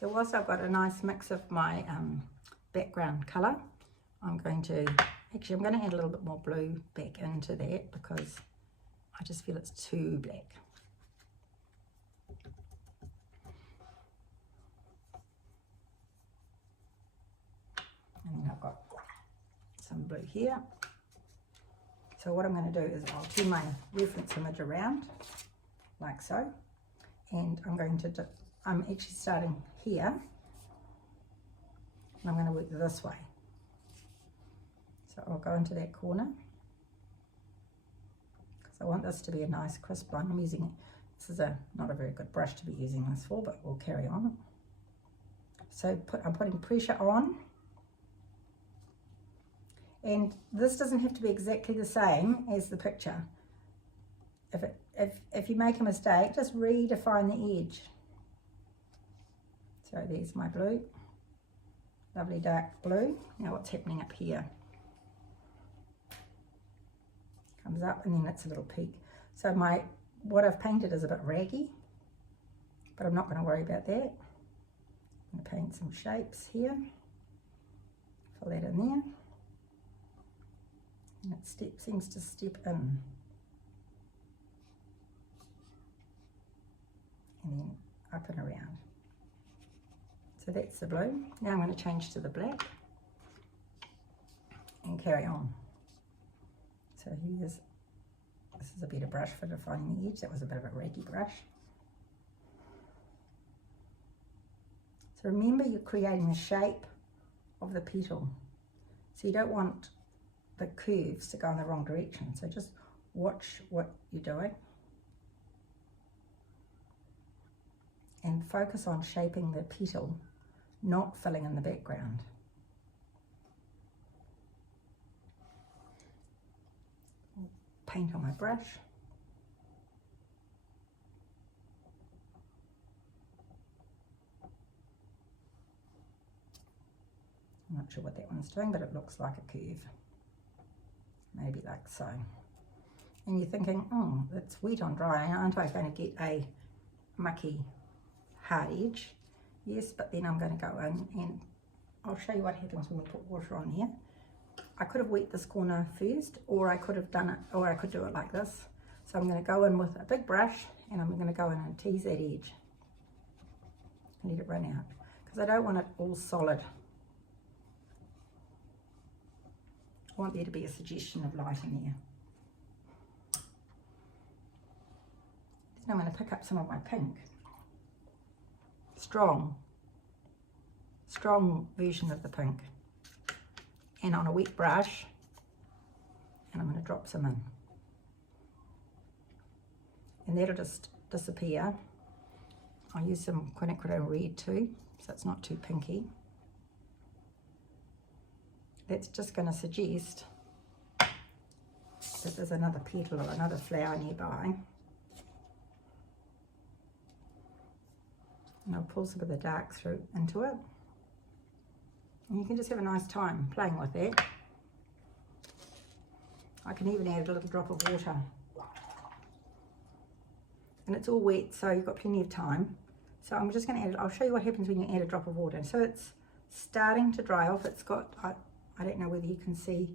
So whilst I've got a nice mix of my background colour, I'm going to add a little bit more blue back into that because I just feel it's too black. And then I've got some blue here. So what I'm going to do is I'll turn my reference image around like so, and I'm actually starting here, and I'm going to work this way. So I'll go into that corner because I want this to be a nice crisp line. This is not a very good brush to be using this for, but we'll carry on. So I'm putting pressure on, and this doesn't have to be exactly the same as the picture. If you make a mistake, just redefine the edge. So there's my blue, lovely dark blue. Now what's happening up here? Comes up and then it's a little peak. So what I've painted is a bit raggy, but I'm not going to worry about that. I'm going to paint some shapes here, fill that in there, and it seems to step in. And then up and around. So that's the blue. Now I'm going to change to the black and carry on. So this is a better brush for defining the edge. That was a bit of a raggy brush. So remember, you're creating the shape of the petal. So you don't want the curves to go in the wrong direction. So just watch what you're doing and focus on shaping the petal, not filling in the background. Paint on my brush. I'm not sure what that one's doing, but it looks like a curve. Maybe like so. And you're thinking, oh, it's wet on dry, aren't I going to get a mucky hard edge? Yes, but then I'm going to go in and I'll show you what happens when we put water on here. I could have wet this corner first, or I could have done it, or I could do it like this. So I'm going to go in with a big brush and I'm going to go in and tease that edge and let it run out, because I don't want it all solid. I want there to be a suggestion of light in there. Then I'm going to pick up some of my pink. Strong version of the pink, and on a wet brush, and I'm going to drop some in, and that'll just disappear. I'll use some quinacridone red too, so it's not too pinky. That's just going to suggest that there's another petal or another flower nearby. And I'll pull some of the dark through into it. And you can just have a nice time playing with that. I can even add a little drop of water. And it's all wet, so you've got plenty of time. So I'm just going to add it. I'll show you what happens when you add a drop of water. So it's starting to dry off. It's got, I don't know whether you can see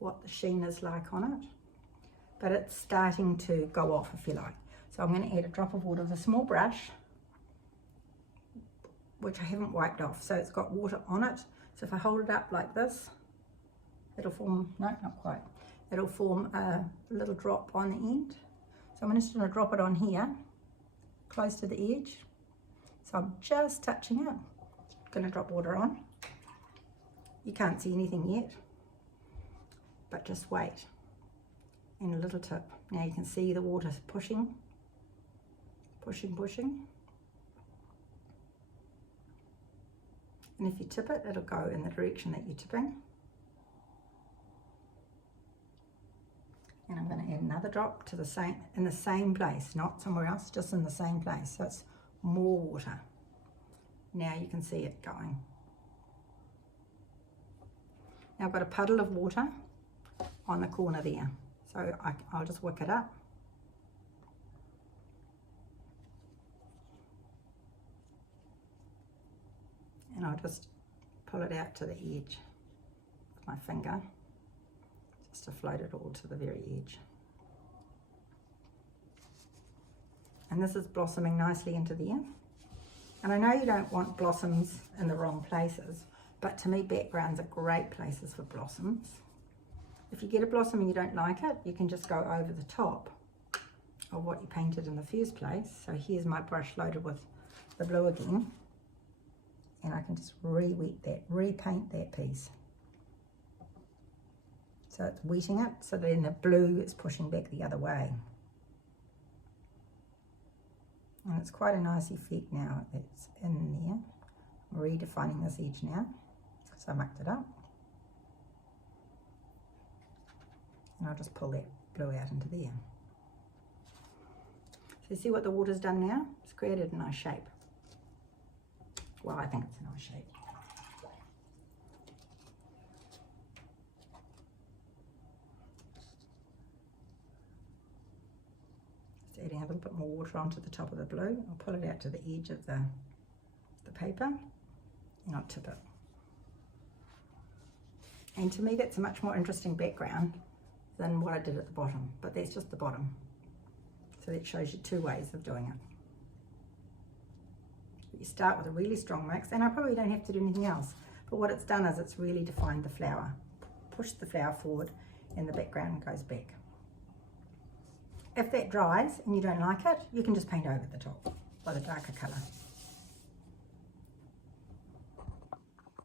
what the sheen is like on it, but it's starting to go off, if you like. So I'm going to add a drop of water with a small brush, which I haven't wiped off, so it's got water on it. So if I hold it up like this, it'll form, no, not quite, it'll form a little drop on the end. So I'm just going to drop it on here, close to the edge. So I'm just touching it. Going to drop water on. You can't see anything yet, but just wait. And a little tip. Now you can see the water pushing, pushing, pushing. And if you tip it, it'll go in the direction that you're tipping. And I'm going to add another drop to in the same place, not somewhere else, just in the same place. So it's more water. Now you can see it going. Now I've got a puddle of water on the corner there. So I'll just wick it up. And I'll just pull it out to the edge with my finger, just to float it all to the very edge. And this is blossoming nicely into there. And I know you don't want blossoms in the wrong places, but to me backgrounds are great places for blossoms. If you get a blossom and you don't like it, you can just go over the top of what you painted in the first place. So here's my brush loaded with the blue again. And I can just re-wet that, repaint that piece. So it's wetting it, so then the blue is pushing back the other way. And it's quite a nice effect now. It's in there. I'm redefining this edge now because I mucked it up. And I'll just pull that blue out into there. So you see what the water's done now? It's created a nice shape. Well, I think it's a nice shape. Just adding a little bit more water onto the top of the blue. I'll pull it out to the edge of the paper and I'll tip it. And to me that's a much more interesting background than what I did at the bottom, but that's just the bottom. So that shows you two ways of doing it. You start with a really strong mix, and I probably don't have to do anything else, but what it's done is it's really defined the flower, pushed the flower forward, and the background goes back. If that dries and you don't like it, you can just paint over the top with a darker colour.